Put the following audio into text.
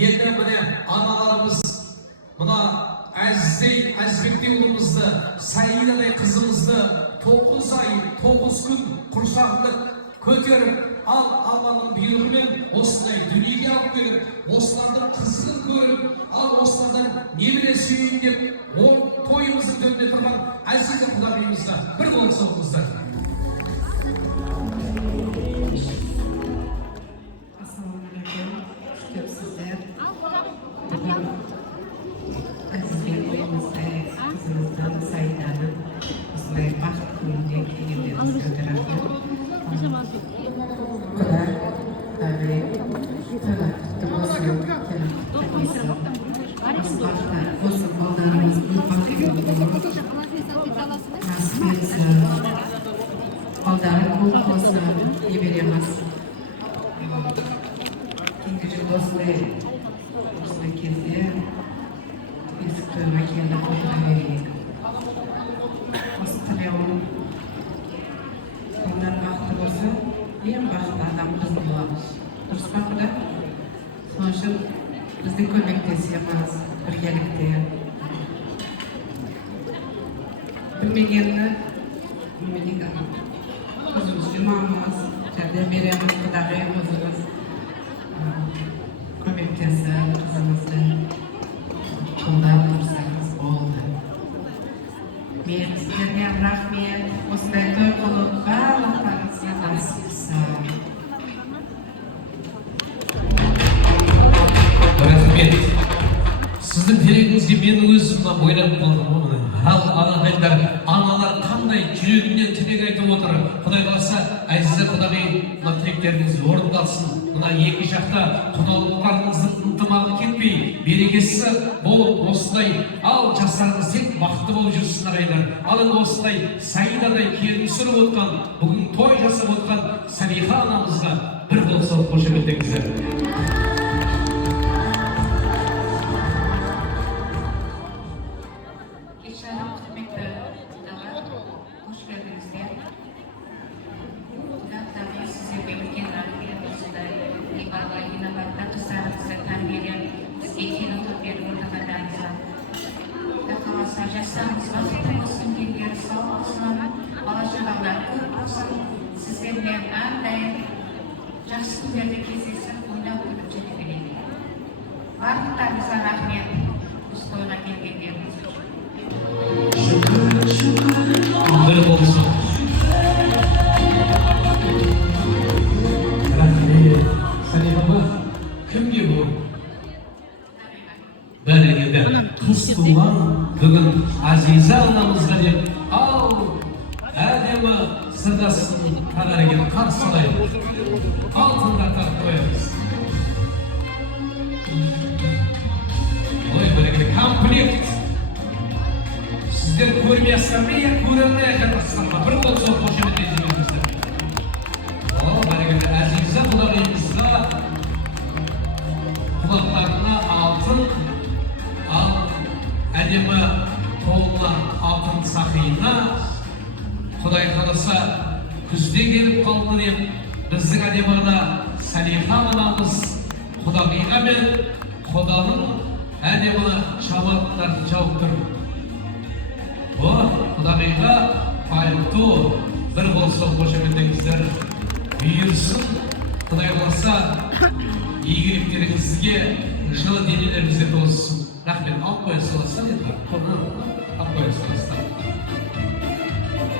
Енді міне аналарымыз мына Әзбектей ұлымызды, Саидадай қызымызды 9 ай, 9 күн құрсағында көтеріп, Алланың бұйрығымен осындай дүниеге алып келіп, осылардың қызығын көріп, осылардан немере сүйейін деп, тойымыздың төрінде тұрған Әзиза құдағиымызға бір қол соғыңыздар. Ассалаумағалейкум, күтіп сіздер. Бүгін Әзизбек ұлымыздай қызымыздың Саиданың осындай бақыт күнінде келгендеріңізге өте рахмет. Балдары көп болса, ебереміз. Кейінгі жыл осындай кезде есік тойға келді қоймай. Осы тілеуім балдар бақыты болса, ең бақытты адам біз боламыз. Дұрыс па құда? Соның үшін бізді көмектесеміз, біргелікте. Білмегенді өзіміз жұмамыз, жәрдем береміз, құдағиымызымыз көмектесіп, қызымызды қолдап тұрсаңыз болды. Мен сіздерге рахмет, осындай той қылып, барлықтарыңызға насip болсын. Рахмет. Сіздің тілегіңізге мен өзім ойлап қалдым. Аналар қандай жүрегінен тілек айтып отыр. Құдай қаласа, Әзиза құдағи тілектеріңіз орындалсын. Мына екі жақта құдалықтарыңыздың ынтымағы кетпей, берекесі болып осылай, жастарыңыз тек бақытты болып жүрсін ағайындар. Енді осылай Саидадай келін сүріп отқан, бүгін той жасап отқан Салиха анамызға бір қол соғып қошеметтеңіздер. Sizlerle андай жақсы күндерде кездесіп, ойнап күліп жете берейік. Барлықтарыңызға рахмет, осы тойға келгендеріңіз үшін. Бір болсын. Рахмет. Салиха, кімге бұл? Бәрекелді. Қыз туған бүгін Азиза анамызға деп, әдемі сырдасын тағареген қарсылай алтындатып қоямыз. Ой, бәрекелді, комплект. Сіздер көрмейсіздер ме, я көремін қатарсыздар. Бір қол соғып қошеметтен жіберіңіздер. Бәрекелді, Әзиза құдағиымызға құлақтарына алтын, әдемі қолына алтын сақина. Құдай қаласа, күзде келіп қалды деп, біздің әдемі Салиха анамыз құдағиға мен құданың әдемі шабаттарын жауып тұр. Құдағиға пальто бір қол соғып қошеметтеңіздер. Бұйырсын, Құдай қаласа, игіліктеріңізге жылы денелеріңізде толсын. Рахмет, алып қойыңыз.